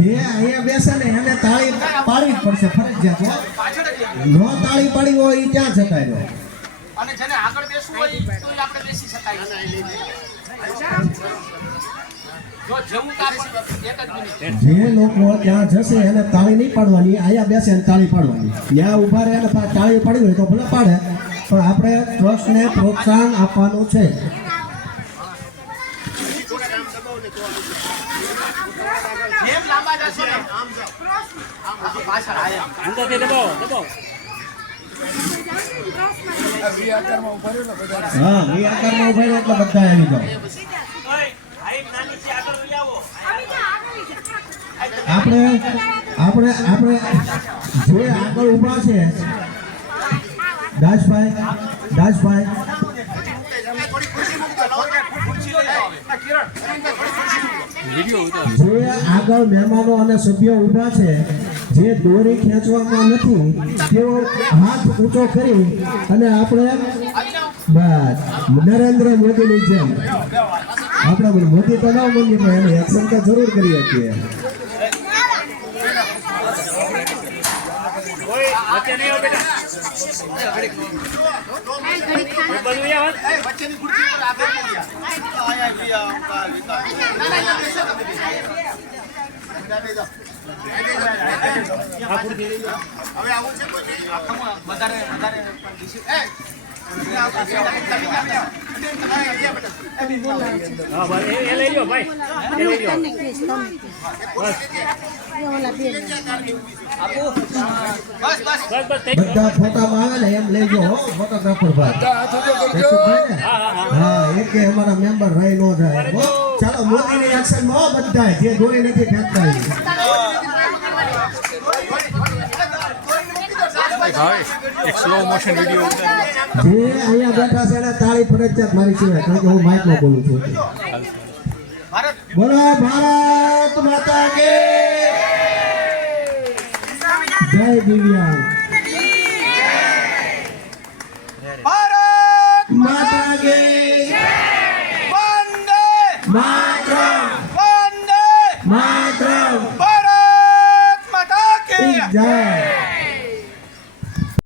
જે અહીંયા બેસે ને એને તાળી પાડવી જ પડશે ફરજિયાત. ન તાળી પાડી હોય એ ક્યાં જતા રહ્યો? અને જેને આગળ બેસવું હોય તો આપણે બેસી શકાય. જો લોકો ત્યાં જશે એને તાળી નહીં પાડવાની અહીંયા બેસે એને તાળી પાડવાની. ત્યાં ઊભા રહે અને તાળી પાડી હોય તો ભલે પાડે પણ આપણે ટ્રસ્ટને પ્રોત્સાહન આપવાનું છે જેમ લાંબા જશો ને આમ પાછળ આયા હા ઊભા એટલે બધા આપણે આપણે આપણે જે આગળ ઊભા છે. દાસભાઈ દાસભાઈ જે આગળ મહેમાનો અને સભ્યો ઊભા છે. જે દોરી ખેંચવામાં નથી તેઓ હાથ ઊંચો કરી અને આપણે બસ નરેન્દ્ર મોદીની જેમ. આપણે મોદી તો ના બનીએ પણ એને એક્શન તો જરૂર કરી શકીએ નહીં બેટા. હવે આવું છે વધારે વધારે! હા બસ એ- એ લઈ લો ભાઈ એ લઈ લો બધા ફોટામાં આવે ને એમ લઈ ગયો ફોટોગ્રાફર ભાઈ હા. અમારા મેમ્બર રહી ન જાય ચાલો મોદીની એક્શનમાં બધા જે દોરી નથી ફેંકતા એ. એક સ્લો મોશન વીડિયો જે અહીંયા બેઠા છે એને તાળી ફરજિયાત મારી સિવાય કારણ કે હું માઇકમાં બોલું છું. બોલો ભારત માતા કે જય. દિવ્યાંગ. ભારત માતા કે વંદે માતરમ. વંદે માતરમ.